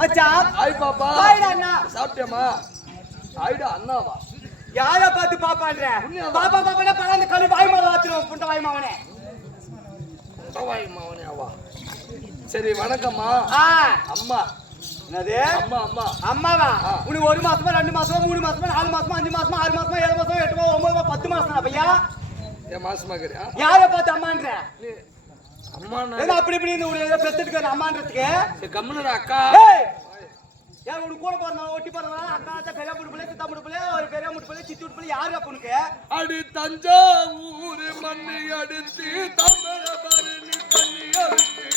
மச்சான். ஹாய் பாப்பா. ஹாய்டா அண்ணா. சாப்பிட்டியாமா ஹாய்டா அண்ணாவா? யார பார்த்து பாப்பான்ற? பாப்பா கழி வாய் புண்ட மாவனே முட்டவாய் மாவனியாவா சரி வணக்கம்மா. அம்மா. என்னது? அம்மா அம்மா. அம்மாவா. உனக்கு ஒரு மாசமா ரெண்டு மாசமா மூணு மாசமா நாலு மாசமா அஞ்சு மாசமா ஆறு மாசமா ஏழு மாசமா எட்டு மாசம் ஒன்பது மாசம் பத்து மாசம் பையா? மாசமா யார பார்த்து அம்மான்ற? ஏன்னா அப்படி இப்படி இந்த ஒரு பெத்துட்டு அம்மான்றதுக்கு. கம்முனு அக்கா. யார் உனக்கு கூட போறனால ஒட்டி போறனால அக்கா அத்தா பெரிய முடுப்புல சித்தா முடுப்புல ஒரு பெரிய முடுப்புல சித்தி முடுப்புல யாரு அப்ப உனக்கு? அடி தஞ்சாவூர் மண்ணை அடித்து தமிழ பரணி தண்ணி அடித்து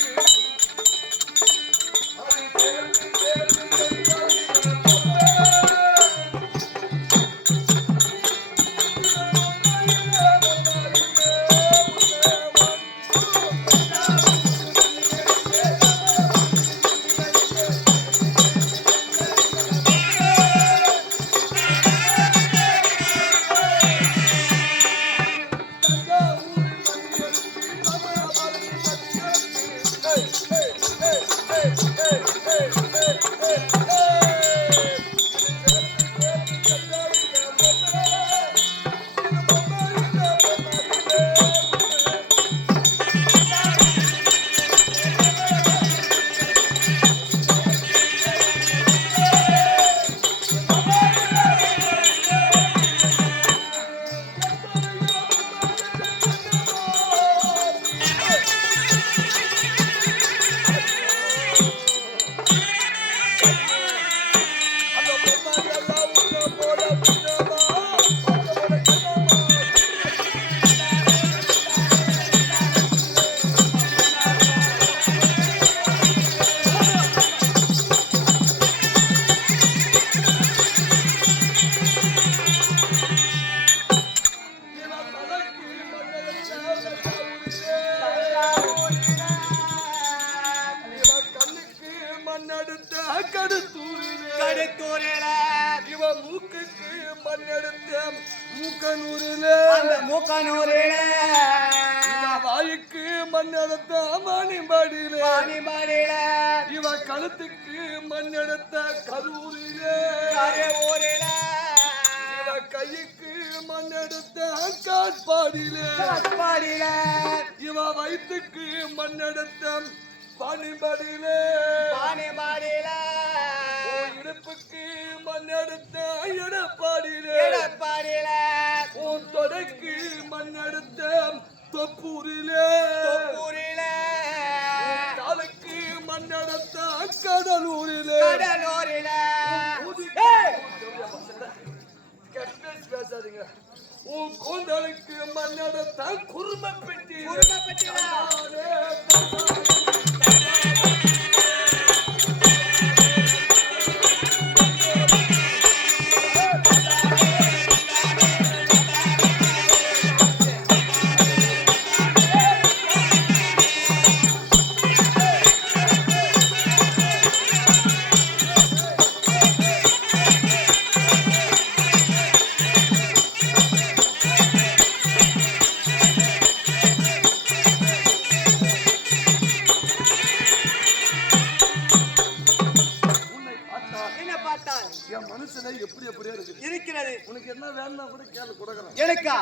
கடுத்தூரிலே. கடுத்தூரில இவ மூக்குக்கு மண்ணெடுத்த மூக்கனூரிலே. அந்த மூக்கனூரில. வாய்க்கு மண்ணெடுத்த மணிபடியிலே பாணிமடியில இவ கழுத்துக்கு மண்ணெடுத்த கரூரிலே. கரை ஊரில இவ கைக்கு மண்ணெடுத்த காட்பாடியிலே பாடியில இவ வயிற்றுக்கு மண்ணெடுத்த பணிபடியிலே பாணிமடியில கூந்தலுக்கு மண்ணெடுத்த குரும பெட்டி குருமப்பட்டியில எனக்கா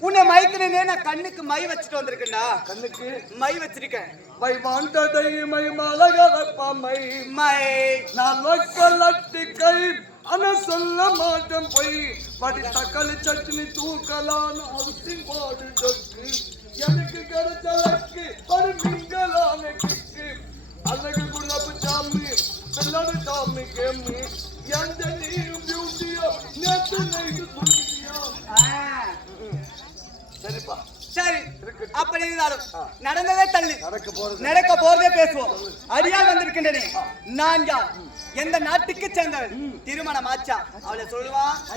உன்னை மயக்கினே நான் கண்ணுக்கு மை வச்சுட்டு வந்திருக்கேன்டா. கண்ணுக்கு? மை வச்சிருக்கேன். மை வாண்டதை மை மலகலப்பா மை. மை. நான் மக்களட்டு கை ஆனா சொல்ல மாட்டேன் போய். படி தக்காளி சட்னி தூக்கலான அவுத்தின் பாடு தொக்கு. எனக்கு கிடைச்சலக்கு ஒரு மிங்கலான கிக்கு. அழகு குழப்பு சாமி வெள்ளாடு சாமி கேமி. எந்த நீ பியூட்டியோ நேற்று நைட்டு சரிப்பா. சரி அப்படி இருந்தாலும் நடந்ததே தள்ளி. நடக்க போறது பேசுவோம். அடியால் வந்திருக்கின்றனே. நான் யார்? எந்த நாட்டுக்கு சேர்ந்தவள் திருமணம் ஆச்சா? அவளை சொல்லுவா. ஆ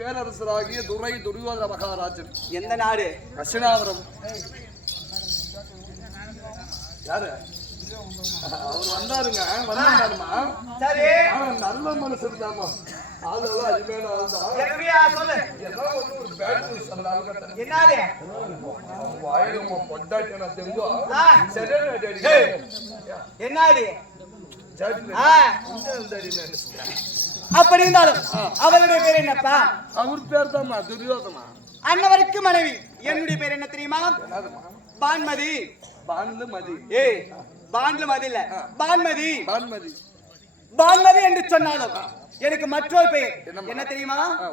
பேரரசராகிய துரை துரியோதன மகாராஜன். எந்த நாடு? அசினாவரம் யாரு? அவர் வந்தாருங்க. வந்தாருமா? சரி. நல்ல மனுஷன் தாமா ஆளெல்லாம் அருமையான ஆள் தான் என்னுடைய சொல்லு. ஏதோ வந்து ஒரு பேட் நியூஸ் அந்த ஆளுகிட்ட என்னது? வாயிலும் பொண்டாட்டி நான் தெரிஞ்சோ ஆ. சரியான அடி ஏய். என்னது? ஜாதி ஆ, அடி அப்படி இருந்தாலும் அவளுடைய பேர் என்னப்பா? அவர் பேர் தான்மா துரியோதனா அன்னவருக்கு மனைவி. என்னுடைய பேர் என்ன தெரியுமா? பான்மதி. பான்ல மதி ஏய் பான்ல மதி இல்ல. பான்மதி. பான்மதி. பான்மதி என்று சொன்னாலும் எனக்கு மற்றொரு பெயர்? என்ன தெரியுமா? ஆ,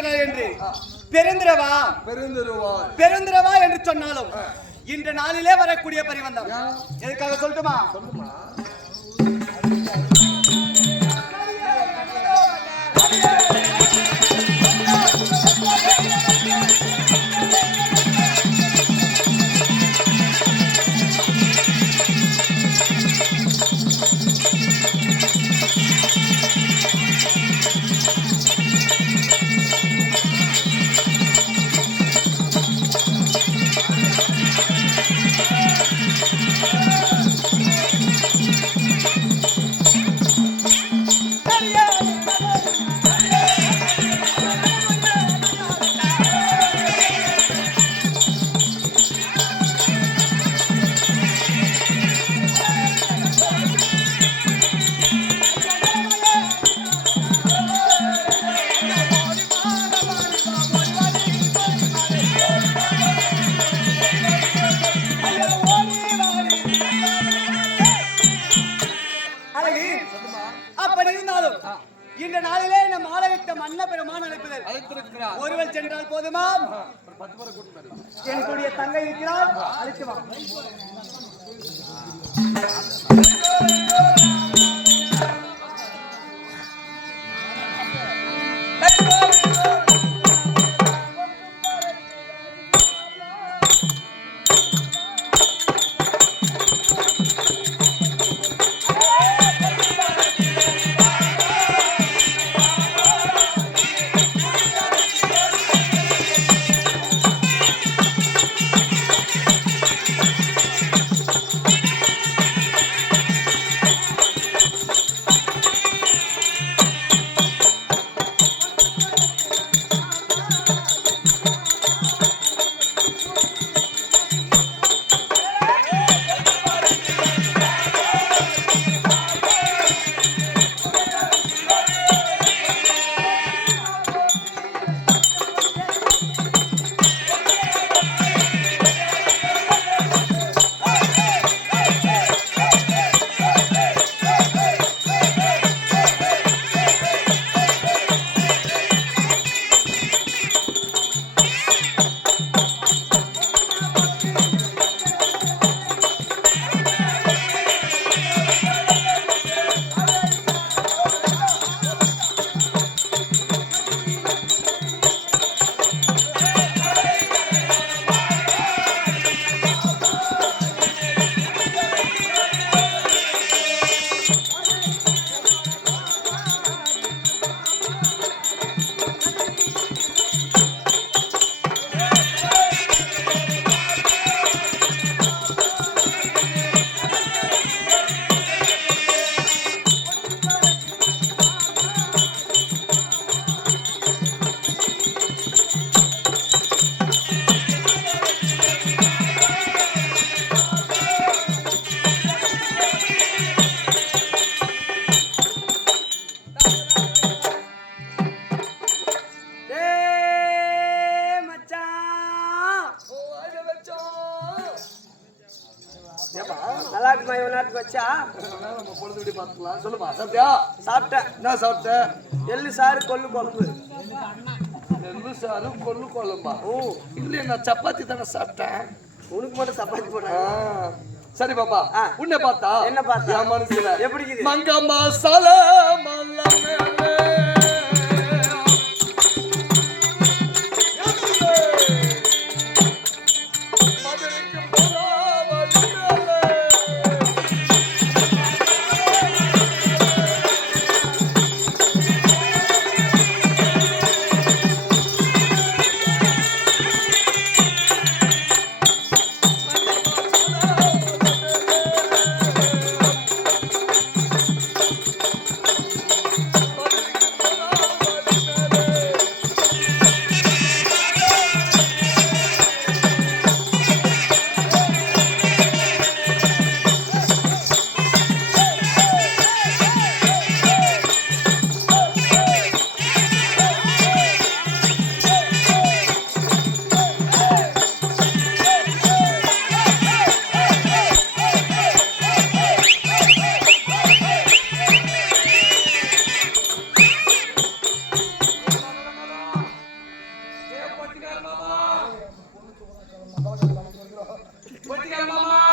வந்திருக்கிறார் என்று. பெருந்திரவா? பெருந்தருவார் பெருந்திரவா என்று சொன்னாலும் இன்று நாளிலே வரக்கூடிய பரிவந்தம். எதுக்காக சொல்லட்டுமா? அப்படி இருந்தாலும் இந்த நாளிலே நம் ஆலயத்த மன்ன பெருமான் அழைத்திருக்கிறார். ஒருவர் சென்றால் போதுமா. என்னுடைய தங்கை இருக்கிறார் அழைத்து வா. சாப்பிட்டியா சாப்பிட்டேன். என்ன சாப்பிட்ட எள்ளு சாறு கொள்ளு குழம்பு. நெல்லு சாறு கொள்ளு குழம்பா? ஓ இல்லையே நான் சப்பாத்தி தானே சாப்பிட்டேன்? உனக்கு மட்டும் சப்பாத்தி போடுறேன். சரி பாப்பா. உன்னை பார்த்தா என்ன பார்த்தா? மனசுல எப்படி இருக்குது? மங்க அவ வருவாளா?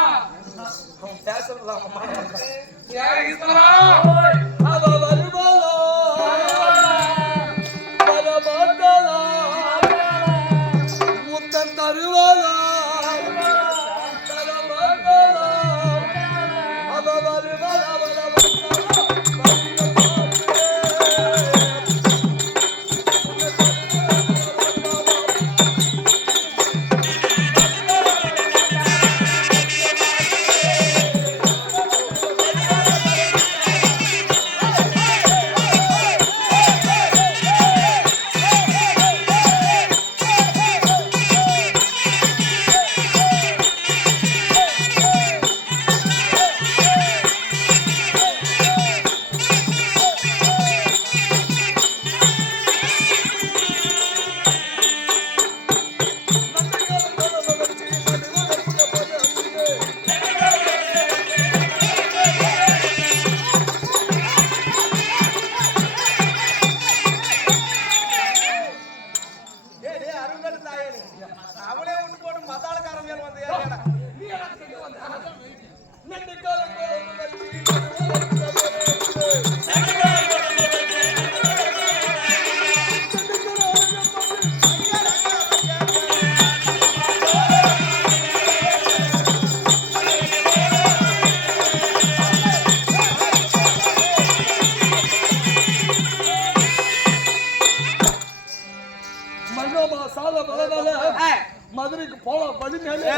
மதுரைக்கு போலாம் வழி மேலே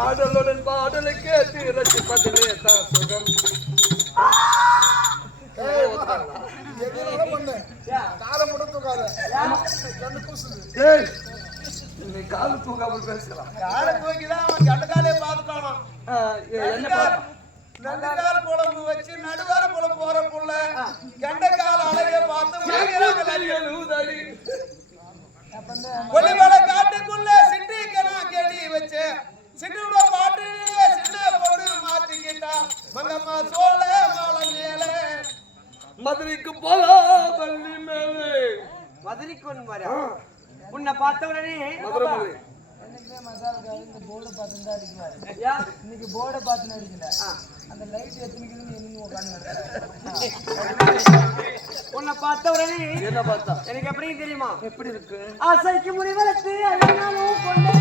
ஆடலுடன் பாடலுக்கு தீரச்சு பதிலே தான் சுகம். காலு தூக்காம பேசலாம். காலை தூக்கிதான் அவன் கண்டக்காலே பார்த்துட்டானாம். ஆ, ஏ- என்ன நண்டுக்கால் குழம்பு வச்சு நடுவார உன்னை பார்த்த உடனே மதுரை. மலை யா, இன்னைக்கு போர்டை பார்த்து நடிக்கல அந்த லைட் எத்தனைக்குதுன்னு என்ன உட்காந்து உன்னை பார்த்த உடனே என்ன பார்த்தா? எனக்கு எப்படி தெரியுமா? எப்படி இருக்கு? ஆசைக்கு முடிவளத்து அழுநானும் கொண்டை